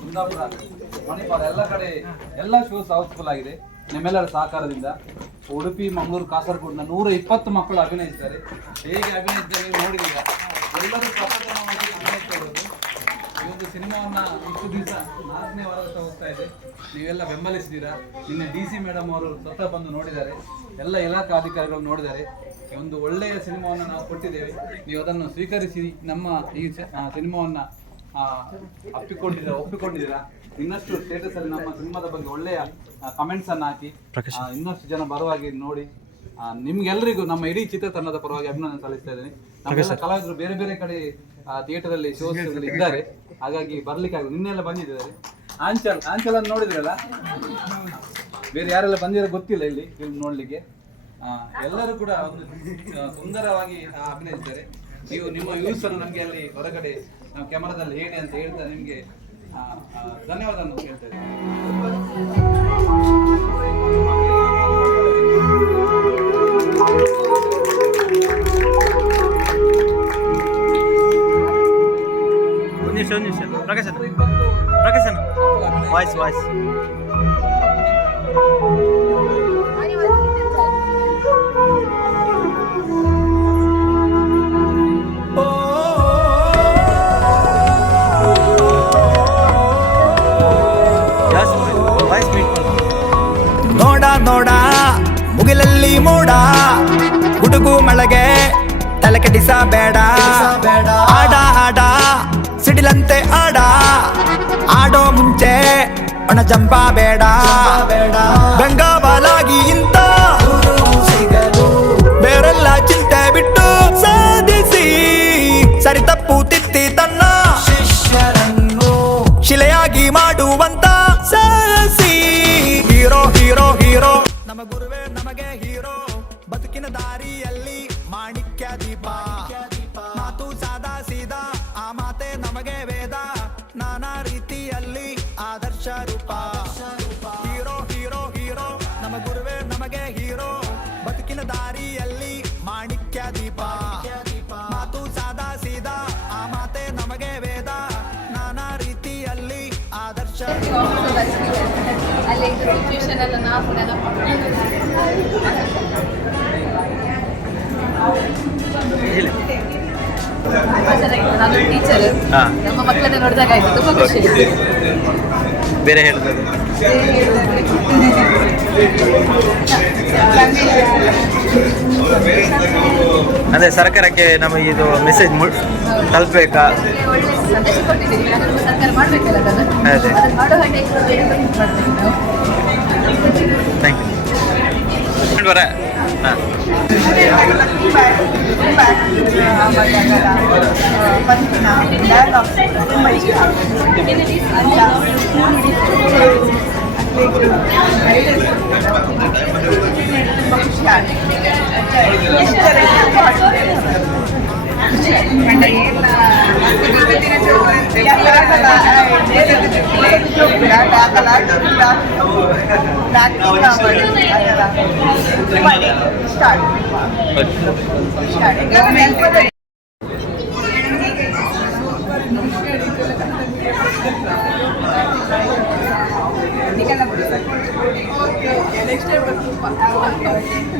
ಕುಂದಾಪುರ, ಮಣಿಪಾಲ ಎಲ್ಲ ಕಡೆ ಎಲ್ಲ ಶೋಸ್ ಹೌಸ್ಫುಲ್ ಆಗಿದೆ ನಿಮ್ಮೆಲ್ಲರ ಸಹಕಾರದಿಂದ. ಉಡುಪಿ, ಮಂಗಳೂರು, ಕಾಸರಗೋಡಿನ 120 ಮಕ್ಕಳು ಅಭಿನಯಿಸಿದ್ದಾರೆ. ಹೇಗೆ ಅಭಿನಯಿಸಿದ್ದಾರೆ ನೀವು ನೋಡಿದ್ದೀರಾ. ಎಲ್ಲರೂ ಪ್ರಪ್ರಥಮವಾಗಿ ಅಭಿನಯಿಸ್ತಾ ಇರೋದು. ಈ ಒಂದು ಸಿನಿಮಾವನ್ನು ಇಷ್ಟು ದಿವಸ 4ನೇ ವಾರಕ್ಕೆ ಹೋಗ್ತಾ ಇದೆ. ನೀವೆಲ್ಲ ಬೆಂಬಲಿಸಿದ್ದೀರಾ. ನಿನ್ನೆ DC ಮೇಡಮ್ ಅವರು ಸ್ವತಃ ಬಂದು ನೋಡಿದ್ದಾರೆ, ಎಲ್ಲ ಇಲಾಖಾ ಅಧಿಕಾರಿಗಳು ನೋಡಿದ್ದಾರೆ. ಒಂದು ಒಳ್ಳೆಯ ಸಿನಿಮಾವನ್ನು ನಾವು ಕೊಟ್ಟಿದ್ದೇವೆ. ನೀವು ಅದನ್ನು ಸ್ವೀಕರಿಸಿ ನಮ್ಮ ಈ ಸಿನಿಮಾವನ್ನು ಒಪ್ಪಿಕೊಂಡಿದ್ದೀರಾ. ಇನ್ನಷ್ಟು ಸ್ಟೇಟಸ್ ಅಲ್ಲಿ ನಮ್ಮ ಸಿನಿಮಾದ ಬಗ್ಗೆ ಒಳ್ಳೆಯ ಕಮೆಂಟ್ಸ್ ಅನ್ನು ಹಾಕಿ ಇನ್ನಷ್ಟು ಜನ ಬರುವಾಗಿ ನೋಡಿ. ನಿಮ್ಗೆಲ್ಲರಿಗೂ ನಮ್ಮ ಇಡೀ ಚಿತ್ರತಂಡದ ಪರವಾಗಿ ಅಭಿನಂದನೆ ಸಲ್ಲಿಸ್ತಾ ಇದ್ದೇನೆ. ನಮ್ಮೆಲ್ಲ ಕಲಾವಿದರು ಬೇರೆ ಬೇರೆ ಕಡೆ ಥಿಯೇಟರ್ ಅಲ್ಲಿ ಶೋಸ್ ಇದ್ದಾರೆ, ಹಾಗಾಗಿ ಬರ್ಲಿಕ್ಕೆ ಆಗ ನಿನ್ನೆಲ್ಲ ಬಂದಿದ್ದಾರೆ. ಆಂಚಲ್ ಅನ್ನು ನೋಡಿದ್ರಲ್ಲ, ಬೇರೆ ಯಾರೆಲ್ಲ ಬಂದಿರೋ ಗೊತ್ತಿಲ್ಲ ಇಲ್ಲಿ ಫಿಲ್ಮ್ ನೋಡ್ಲಿಕ್ಕೆ. ಎಲ್ಲರೂ ಕೂಡ ಒಂದು ಸುಂದರವಾಗಿ ಅಭಿನಯಿಸಿದ್ದಾರೆ. ನೀವು ನಿಮ್ಮ ವ್ಯೂಸ್ ಅನ್ನು ನಮಗೆ ಅಲ್ಲಿ ಹೊರಗಡೆ ನಾವು ಕ್ಯಾಮರಾದಲ್ಲಿ ಹೇಳಿ ಅಂತ ಹೇಳ್ತಾ ನಿಮಗೆ ಧನ್ಯವಾದ ಹೇಳ್ತಾ ಇದ್ದೀನಿ. ಪ್ರಕಾಶನ ವಾಯ್ಸ್ ನೋಡ ಮುಗಿಲಲ್ಲಿ ಮೋಡ, ಗುಡುಗು ಮಳೆಗೆ ತಲೆ ಕೆಡಿಸಬೇಡ. ಆಡ ಸಿಡಿಲಂತೆ ಆಡೋ ಮುಂಚೆ ಒಣ ಜಂಪ ಬೇಡ. ಬೆಂಗಾವಲಾಗಿ ಇಂತ ಬೇರೆಲ್ಲ ಚಿಂತೆ ಬಿಟ್ಟು ಸಾಧಿಸಿ ಸರಿ ತಪ್ಪು ತಿತ್ತಿ ತನ್ನ ಶಿಷ್ಯರನ್ನು ಶಿಲೆಯಾಗಿ ಮಾಡುವಂತ ಸಾಹಸಿ. ಹೀರೋ ಹೀರೋ ಹೀರೋ ನಮ್ಮ ಗುರುವೇ ನಮಗೆ ಹೀರೋ. ಬದುಕಿನ ದಾರಿಯಲ್ಲಿ ಮಾಣಿಕ್ಯ ದೀಪ, ಮಾತು ಸಾದಾ ಸೀದಾ, ಆ ಮಾತೆ ನಮಗೆ ವೇದ. ನಾನಾ ರೀತಿಯಲ್ಲಿ ಆದರ್ಶ ರೂಪ. ಹೀರೋ ಹೀರೋ ಹೀರೋ ನಮ್ಮ ಗುರುವೇ ನಮಗೆ ಹೀರೋ. ಬದುಕಿನ ದಾರಿಯಲ್ಲಿ ಮಾಣಿಕ್ಯ ದೀಪ, ಮಾತು ಸಾದಾ ಸೀದಾ, ಆ ಮಾತೆ ನಮಗೆ ವೇದ. ನಾನಾ ರೀತಿಯಲ್ಲಿ ಆದರ್ಶ. ಅಲ್ಲಿ ಸಿಚುವೇಶನ್ ಎಲ್ಲ ನಾವು ನಾನು ಟೀಚರ್, ನಮ್ಮ ಮಕ್ಕಳನ್ನ ನೋಡಿದಾಗ ಆಯ್ತು ತುಂಬಾ ಖುಷಿ. ಬೇರೆ ಹೇಳ್ಬೋದು ಅದೇ ಸರ್ಕಾರಕ್ಕೆ ನಮಗೆ ಇದು ಮೆಸೇಜ್ ತಲುಪಬೇಕಾ? ಒಳ್ಳೆ ಸಂದೇಶ ಕೊಟ್ಟಿದ್ದೀವಿ, ಅದನ್ನು ಸರ್ಕಾರ ಮಾಡಬೇಕಲ್ಲ ಅದನ್ನು. ಅದೇ ಮಾಡೋ ಹಾಗೆ ಥ್ಯಾಂಕ್ ಯು. ಬರ ಹಾಂ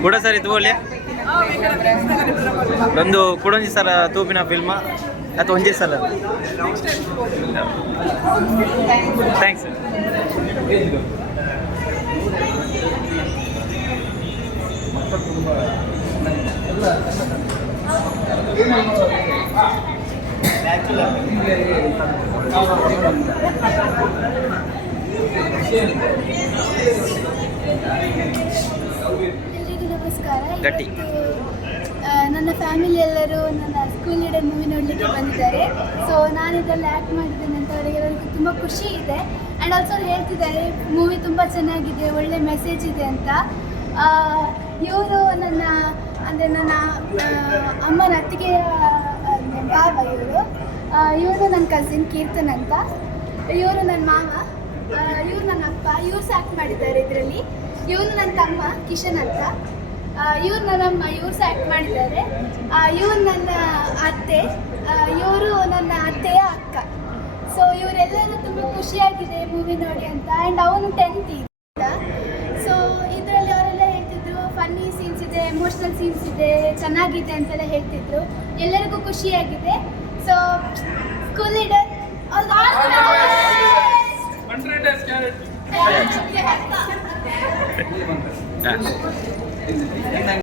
ಕೂಡ ಸರ್ ಇದು ಒಳ್ಳೆ ಒಂದು ಕೂಡೊಂಜಿ ಸಲ ತೂಪಿನ ಫಿಲ್ಮ ಅಥವಾ ಒಂಜೇ ಸಲ. ಥ್ಯಾಂಕ್ಸ್. ಎಲ್ರಿಗೂ ನಮಸ್ಕಾರ. ಗಟ್ಟಿ. ನನ್ನ ಫ್ಯಾಮಿಲಿ ಎಲ್ಲರೂ ನನ್ನ ಸ್ಕೂಲ್ ಲೀಡರ್ ಮೂವಿ ನೋಡಲಿಕ್ಕೆ ಬಂದಿದ್ದಾರೆ. ಸೊ ನಾನು ಇದರಲ್ಲಿ ಆ್ಯಕ್ಟ್ ಮಾಡಿದ್ದೇನೆ ಅಂತ ಅವರಿಗೆಲ್ಲರಿಗೂ ತುಂಬ ಖುಷಿ ಇದೆ. ಆ್ಯಂಡ್ ಆಲ್ಸೋ ಹೇಳ್ತಿದ್ದಾರೆ ಮೂವಿ ತುಂಬ ಚೆನ್ನಾಗಿದೆ, ಒಳ್ಳೆ ಮೆಸೇಜ್ ಇದೆ ಅಂತ. ಇವರು ನನ್ನ ಅಮ್ಮನ ಅತ್ತಿಗೆಯ ಭಾವ. ಇವರು ನನ್ನ ಕಸಿನ್ ಕೀರ್ತನ್ ಅಂತ. ಇವರು ನನ್ನ ಮಾವ, ಇವ್ರು ನನ್ನ ಅಪ್ಪ. ಇವ್ರು ಸಹ ಆ್ಯಕ್ಟ್ ಮಾಡಿದ್ದಾರೆ ಇದರಲ್ಲಿ. ಇವನು ನನ್ನ ತಮ್ಮ ಕಿಶನ್ ಅಂತ. ಇವ್ರು ನನ್ನಮ್ಮ, ಇವ್ರು ಸಹ ಆ್ಯಕ್ಟ್ ಮಾಡಿದ್ದಾರೆ. ಇವ್ರು ನನ್ನ ಅತ್ತೆ, ಇವರು ನನ್ನ ಅತ್ತೆಯ ಅಕ್ಕ. ಸೊ ಇವರೆಲ್ಲರೂ ತುಂಬ ಖುಷಿಯಾಗಿದೆ ಮೂವಿ ನೋಡಿ ಅಂತ. ಆ್ಯಂಡ್ ಅವನು 10th ಈಗ. ಸೊ ಇದರಲ್ಲಿ ಅವರೆಲ್ಲ ಹೇಳ್ತಿದ್ರು ಫನ್ನಿ ಸೀನ್ಸ್ ಇದೆ, ಎಮೋಷ್ನಲ್ ಸೀನ್ಸ್ ಇದೆ, ಚೆನ್ನಾಗಿದೆ ಅಂತೆಲ್ಲ ಹೇಳ್ತಿದ್ರು. ಎಲ್ಲರಿಗೂ ಖುಷಿಯಾಗಿದೆ. ಸೊ ಸ್ಕೂಲ್ ಲೀಡರ್ ಹಾಂ